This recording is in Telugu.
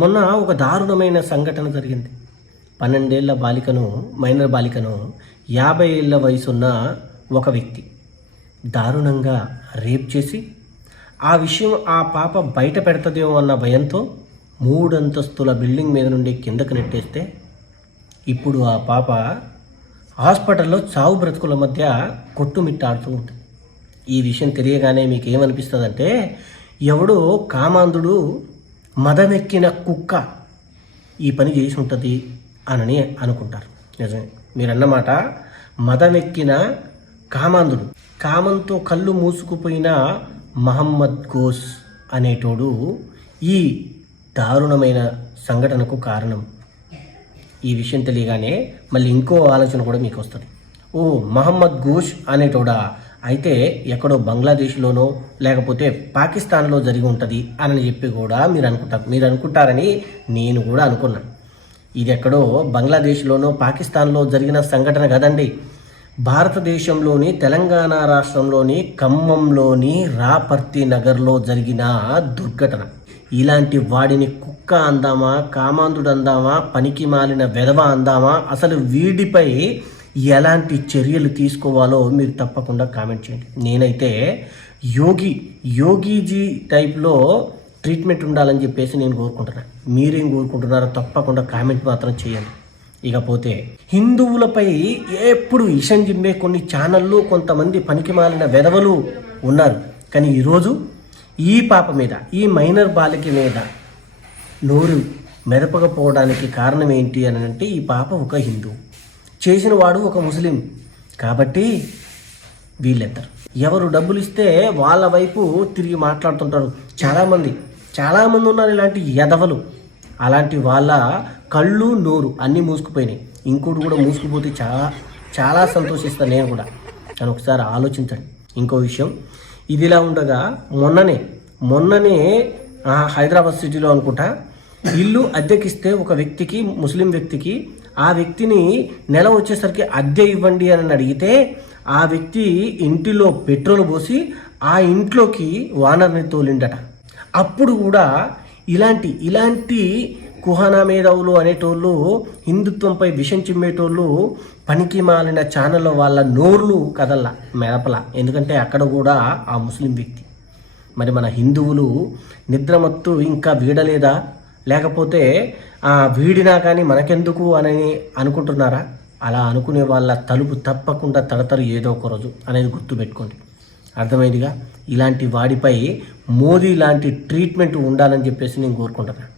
మొన్న ఒక దారుణమైన సంఘటన జరిగింది. 12 ఏళ్ల బాలికను, మైనర్ బాలికను 50 ఏళ్ల వయసున్న ఒక వ్యక్తి దారుణంగా రేప్ చేసి ఆ విషయం ఆ పాప బయట పెడతదేమో అన్న భయంతో 3 అంతస్తుల బిల్డింగ్ మీద నుండి కిందకు నెట్టేస్తే ఇప్పుడు ఆ పాప హాస్పిటల్లో చావు బ్రతుకుల మధ్య కొట్టుమిట్టాడుతూ ఉంటుంది. ఈ విషయం తెలియగానే మీకు ఏమనిపిస్తుందంటే, ఎవడో కామాంధుడు మదమెక్కిన కుక్క ఈ పని చేసి ఉంటుంది అని అనుకుంటారు. నిజమే, మీరన్నమాట. మదమెక్కిన కామాంధుడు, కామంతో కళ్ళు మూసుకుపోయిన మహమ్మద్ ఘోష్ అనేటోడు ఈ దారుణమైన సంఘటనకు కారణం. ఈ విషయం తెలియగానే మళ్ళీ ఇంకో ఆలోచన కూడా మీకు వస్తుంది. ఓ, మహమ్మద్ ఘోష్ అనేటోడా, అయితే ఎక్కడో బంగ్లాదేశ్లోనో లేకపోతే పాకిస్తాన్లో జరిగి ఉంటుంది అని చెప్పి కూడా మీరు అనుకుంటారని నేను కూడా అనుకున్నాను. ఇది ఎక్కడో బంగ్లాదేశ్లోనో పాకిస్తాన్లో జరిగిన సంఘటన కదండి. భారతదేశంలోని తెలంగాణ రాష్ట్రంలోని ఖమ్మంలోని రాపర్తి నగర్లో జరిగిన దుర్ఘటన. ఇలాంటి వాడిని కుక్క అందామా, కామాంధుడు అందామా, పనికి మాలిన వెధవ అందామా, అసలు వీడిపై ఎలాంటి చర్యలు తీసుకోవాలో మీరు తప్పకుండా కామెంట్ చేయండి. నేనైతే యోగీజీ టైప్లో ట్రీట్మెంట్ ఉండాలని చెప్పేసి నేను కోరుకుంటున్నాను. మీరేం కోరుకుంటున్నారో తప్పకుండా కామెంట్ మాత్రం చేయండి. ఇకపోతే హిందువులపై ఎప్పుడు ఇషం జిమ్మే కొన్ని ఛానళ్ళు, కొంతమంది పనికి మాలిన వెధవలు ఉన్నారు. కానీ ఈరోజు ఈ పాప మీద, ఈ మైనర్ బాలిక మీద నోరు మెదపకపోవడానికి కారణం ఏంటి అని అంటే, ఈ పాప ఒక హిందువు, చేసిన వాడు ఒక ముస్లిం. కాబట్టి వీళ్ళిద్దరు ఎవరు డబ్బులు ఇస్తే వాళ్ళ వైపు తిరిగి మాట్లాడుతుంటారు. చాలామంది ఉన్నారు ఇలాంటి ఎదవలు. అలాంటి వాళ్ళ కళ్ళు, నోరు అన్నీ మూసుకుపోయినాయి. ఇంకోటి కూడా మూసుకుపోతే చాలా సంతోషిస్తాను నేను కూడా. కానీ ఒకసారి ఆలోచించండి. ఇంకో విషయం, ఇదిలా ఉండగా మొన్ననే హైదరాబాద్ సిటీలో అనుకుంటా ఇల్లు అద్దెకిస్తే ఒక వ్యక్తికి, ముస్లిం వ్యక్తికి, ఆ వ్యక్తిని నెల వచ్చేసరికి అద్దె ఇవ్వండి అని అడిగితే ఆ వ్యక్తి ఇంటిలో పెట్రోల్ పోసి ఆ ఇంట్లోకి వానర్ని తోలిండట. అప్పుడు కూడా ఇలాంటి కుహానా మేధావులు అనేటోళ్ళు, హిందుత్వంపై విషం చిమ్మేటోళ్ళు, పనికి మాలిన ఛానల్లో వాళ్ళ నోర్లు కదల్లా, మెదపల. ఎందుకంటే అక్కడ కూడా ఆ ముస్లిం వ్యక్తి. మరి మన హిందువులు నిద్రమత్తు ఇంకా వీడలేదా, లేకపోతే వీడినా కానీ మనకెందుకు అని అనుకుంటున్నారా? అలా అనుకునే వాళ్ళ తలుపు తప్పకుండా తడతారు ఏదో ఒక రోజు అనేది గుర్తుపెట్టుకోండి. అర్థమైందిగా? ఇలాంటి వాడిపై మోదీ లాంటి ట్రీట్మెంట్ ఉండాలని చెప్పేసి నేను కోరుకుంటున్నాను.